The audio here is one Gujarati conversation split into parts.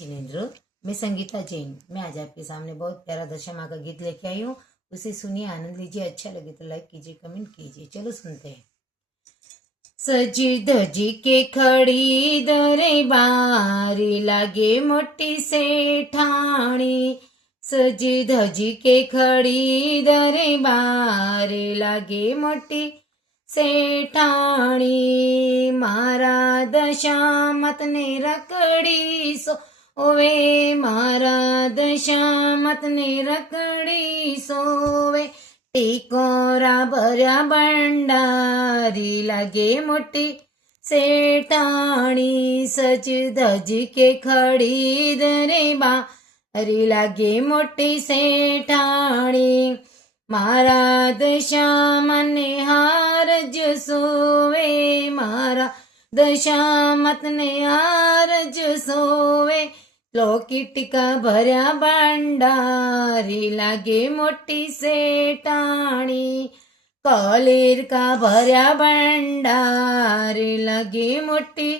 जिनेंद्र, मैं संगीता जैन। मैं आज आपके सामने बहुत प्यारा दशमा का गीत लेके आई हूँ। उसे सुनिए, आनंद लीजिए। अच्छा लगे तो लाइक कीजिए, कमेंट कीजिए। चलो सुनते हैं। सजी धजी के खड़ी दरे बारी, लागे मोटी सेठाणी। सजी धजी के खड़ी दरे बारी, लागे मोटी सेठाणी। मारा दशामत ने रकड़ी सो ओवे, मारा दशामत ने रकड़ी सोवे। ટીકોરા ભર્યા ભંડારી, લાગે મોટી શેઠાણી। સજ ધજ કે ખડી દરે બારી, લાગે મોટી શેઠાણી। મારા દશામને હારજ સોવે, મારા દશામતને હારજ સોવે। લોકીટિકા ભર્યા ભંડારી, લાગે મોટી શેઠાણી। કલીર કા ભર્યા ભંડારી, લાગે મોટી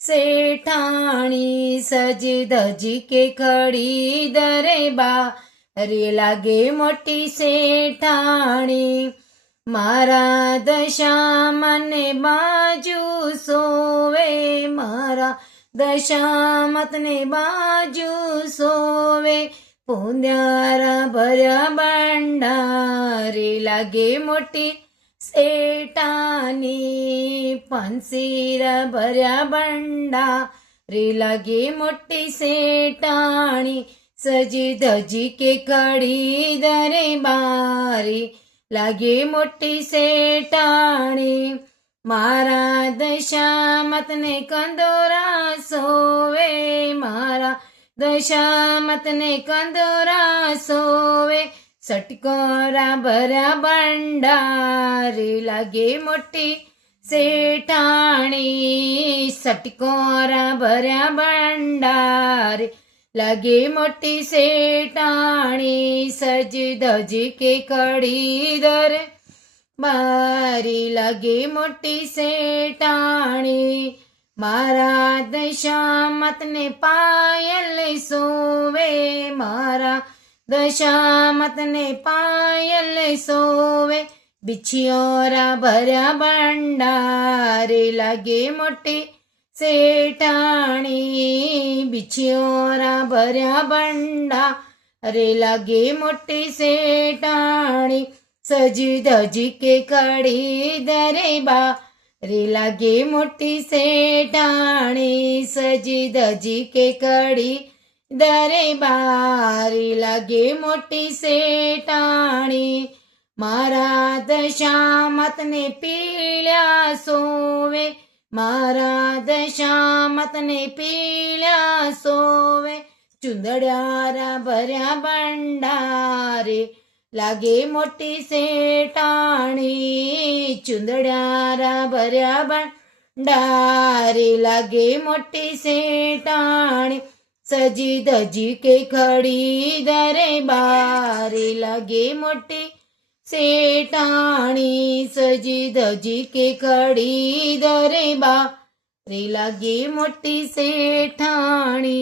શેઠાણી। સજ ધજી કે ખડી દરે બારી, લાગે મોટી શેઠાણી। મારા દશામને બાજુ સોવે, મારા દશામતને બાજુ સોવે। પૂંદ્યારા ભર્યા ભંડારી, લાગે મોટી શેઠાની। પંસીરા ભર્યા ભંડારી, લાગે મોટી શેઠાણી। સજી ધજી કે ખડી દરે બારી, લાગે મોટી શેઠાણી। મારા દશામતને કંદોરા સોવે, મારા દશામતને કંદોરા સોવે। સટકોરા ભર્યા ભંડારી, લાગે મોટી શેઠાણી। સટકોરા ભર્યા ભંડારી, લાગે મોટી શેઠાણી। સજ ધજી કે ખડી દરે બારી, લાગે મોટી શેઠાણી। મારા દશામતને પાયલ સોવે, મારા દશામતને પાયલ સોવે। બિછિયોરા ભર્યા ભંડારી, લાગે મોટી શેઠાણી। બિછિયોરા ભર્યા ભંડારી, લાગે મોટી શેઠાણી। સજી ધજી કે ખડી દરે બારી, લાગે મોટી શેઠાણી। સજી ધજી કે ખડી દરે બારી, લાગે મોટી શેઠાણી। મારા દશામતને પીળ્યા સોવે, મારા દશામતને પીળ્યા સોવે। ચુંદડિયારા ભર્યા ભંડારે, લાગે મોટી શેઠાણી। ચુંદડિયારા ભર્યા ભંડારે, લાગે મોટી શેઠાણી। સજી ધજી કે ખડી દરે બારી, લાગે મોટી શેઠાણી। સજી ધજી કે ખડી દરે બારી, લાગે મોટી શેઠાણી।